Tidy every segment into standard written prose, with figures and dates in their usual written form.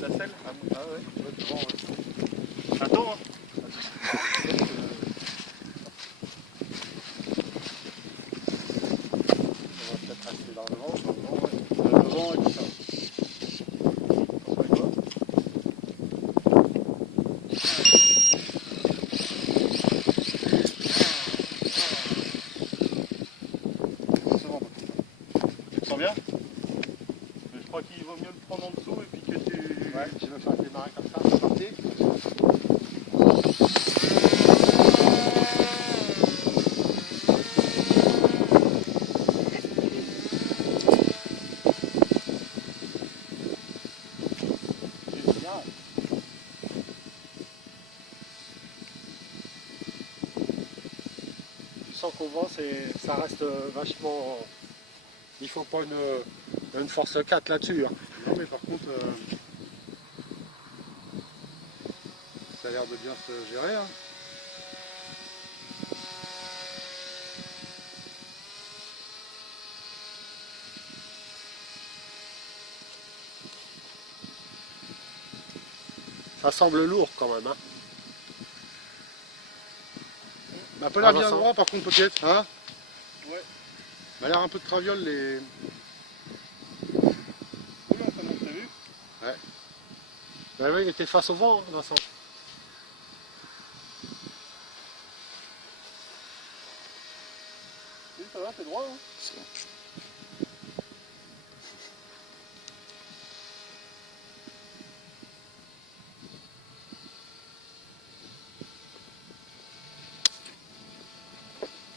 la nacelle. Ah ouais, devant, ouais. Attends, hein. On va peut-être rester dans le vent, ouais. Dans le vent et tout ça. Tu te sens bien? Mais je crois qu'il vaut mieux le prendre en dessous et puis que tu... Ouais, tu veux faire démarrer comme ça, c'est parti. C'est bien. Tu sens qu'au vent, ça reste vachement... Il faut pas une force 4 là-dessus. Hein. Non mais par contre, Ça a l'air de bien se gérer. Hein. Ça semble lourd quand même. Hein. un peu l'air bien Vincent. droit par contre peut-être. Hein? Ouais. Il a l'air un peu de traviole les... Oula, comment t'as vu? Ouais. Ben oui, il était face au vent, hein, Vincent. Oui, ça va, c'est droit. Hein?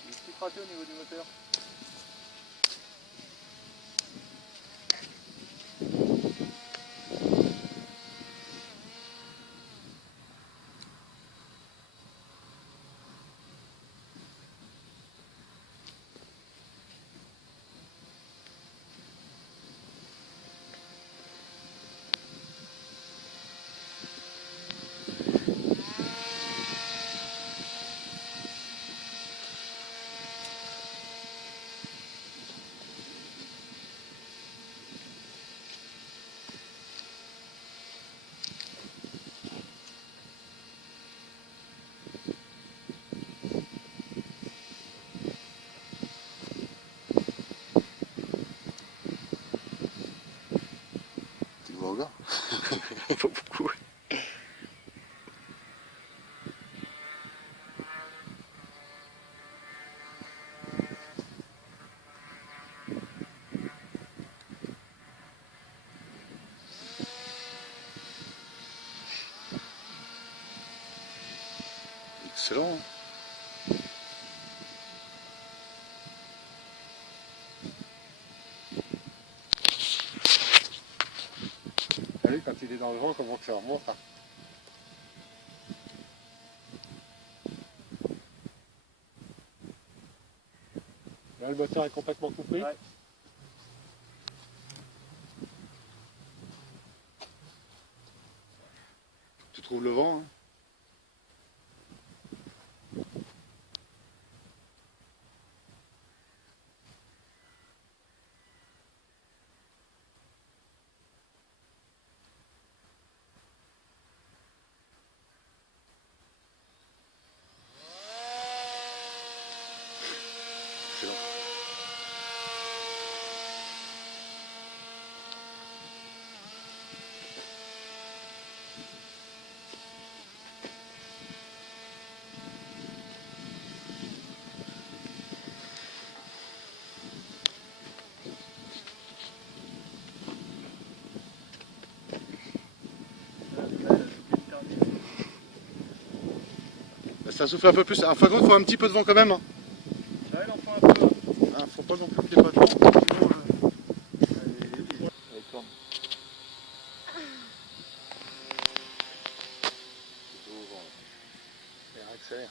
Il est petit craqué au niveau du moteur. Tu le vois au gars? Pas beaucoup. Excellent. T'as vu quand il est dans le vent, comment que ça remonte. Hein. Là, le moteur est complètement coupé. Ouais. Tu trouves le vent, hein? Excellent. Ça souffle un peu plus. En fin de compte, il faut un petit peu de vent quand même. Hein. Ouais, il en faut un peu. Ah, faut pas non plus qu'il n'y ait pas de vent. Sinon, Allez, tourne. Plutôt au vent, là. Et accélère.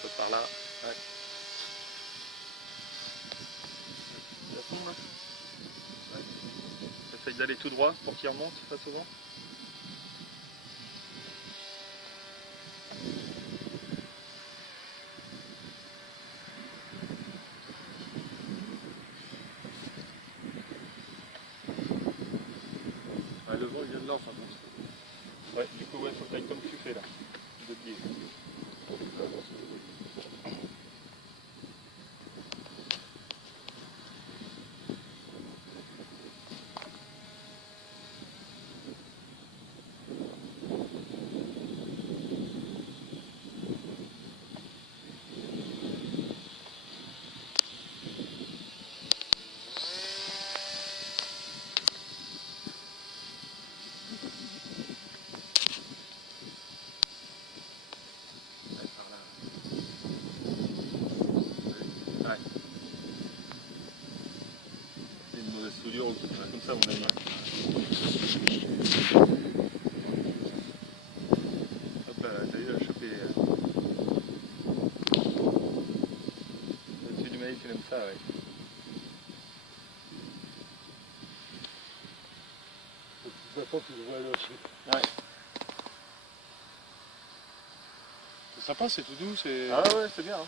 un peu par là. Ouais. Ça tombe là. Ouais. Essaye d'aller tout droit pour qu'il remonte face au vent. Non, ça compte. Ouais, du coup, ouais, faut que t'ailles comme tu fais là. De biais. C'est une mauvaise soudure ou quelque chose comme ça, mon ami. Hop là, t'as vu, elle a chopé. Au-dessus du maïs, il aime ça, ouais. Attends, tu le vois lâcher. Ouais. C'est sympa, c'est tout doux, c'est... Ah ouais, c'est bien. Hein.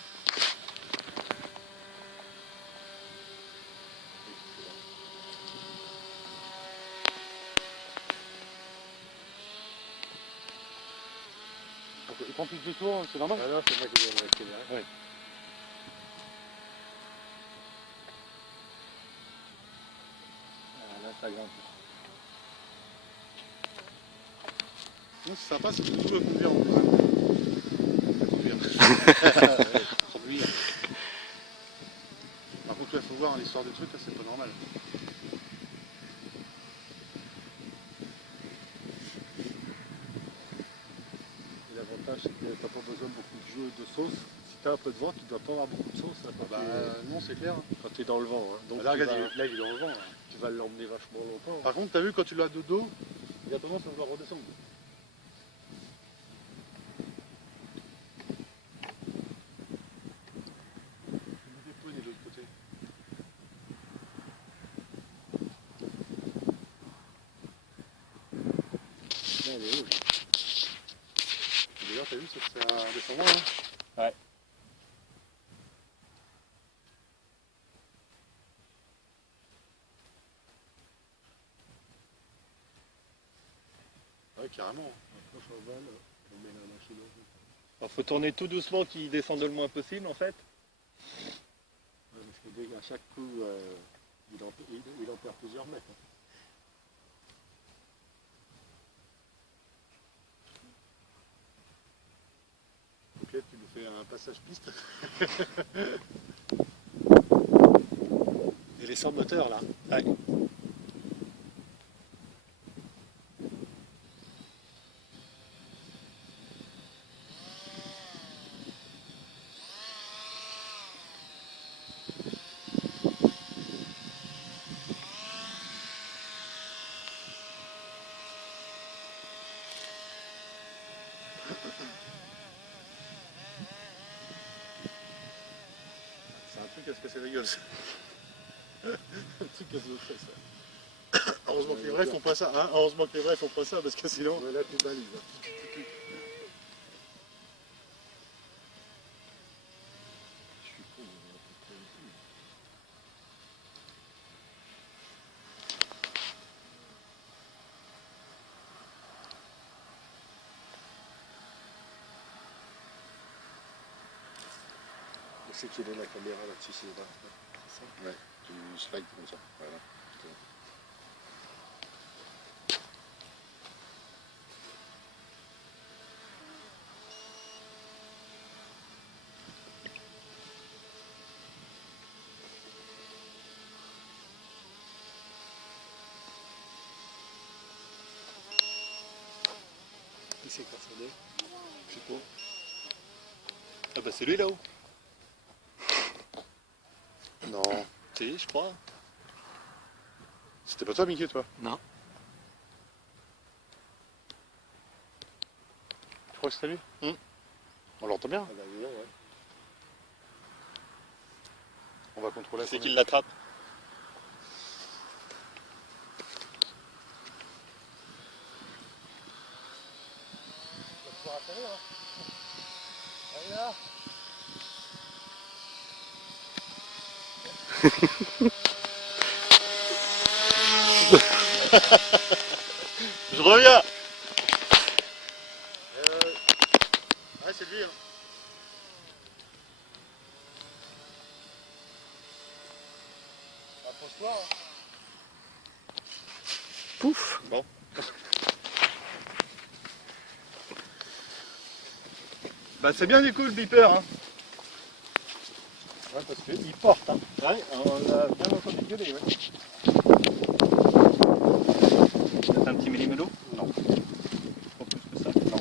Il prend plus de tours, c'est normal. Ah non, c'est moi qui viens de l'accélérer. Ouais. Ah, là, ça grimpe. Non, c'est sympa, c'est tout doux à conduire. À conduire. Conduire. Par contre, il faut voir l'histoire du truc, là, c'est pas normal. Et l'avantage, c'est que t'as pas besoin de beaucoup de jeu de sauce. Si t'as un peu de vent, tu dois pas avoir beaucoup de sauce là, Bah, non, c'est clair. quand t'es dans le vent. Hein. Donc Là, tu, regarde, vas, là, il est dans le vent. Là. tu vas l'emmener vachement longtemps. Par contre, t'as vu, quand tu l'as de dos, il a tendance à vouloir redescendre. Il est de l'autre côté. Là, elle est haute. D'ailleurs, t'as vu, c'est un descendant, hein. Ouais. Ouais, carrément. Après, on va là, on met la machine en route. Alors, faut tourner tout doucement qu'il descende le moins possible, en fait. Ouais, parce que dès qu'à chaque coup, il en perd plusieurs mètres. Hein. Ok, tu me fais un passage piste. Il est sans moteur là. Ouais. C'est un truc à se casser la gueule. Ça. Un truc à se faire ça. Heureusement que les vrais font pas ça, hein. Heureusement que les vrais font pas ça, parce que sinon... Ouais, là, tu balises. Hein. Je suis con, c'est qu'il est la caméra là-dessus, c'est vrai. Ouais, tu slides comme ça. Voilà. Qui c'est qui a sonné? Je sais pas. Ah bah c'est lui là-haut. Non. Si, je crois. C'était pas toi, Mickey, toi? Non. Tu crois que c'était lui? On l'entend bien. Ah bah oui, ouais. On va contrôler. C'est qu'il l'attrape. Tu vas pouvoir atterrir, hein. Allez là. Je reviens. Ouais, c'est lui. Hein. Approche-toi. Hein. Pouf. Bon. Bah c'est bien du coup le beeper hein. Ouais, parce qu'il porte. Hein. Ouais, on l'a bien entendu gueuler, ouais. Un petit millimélo? Non.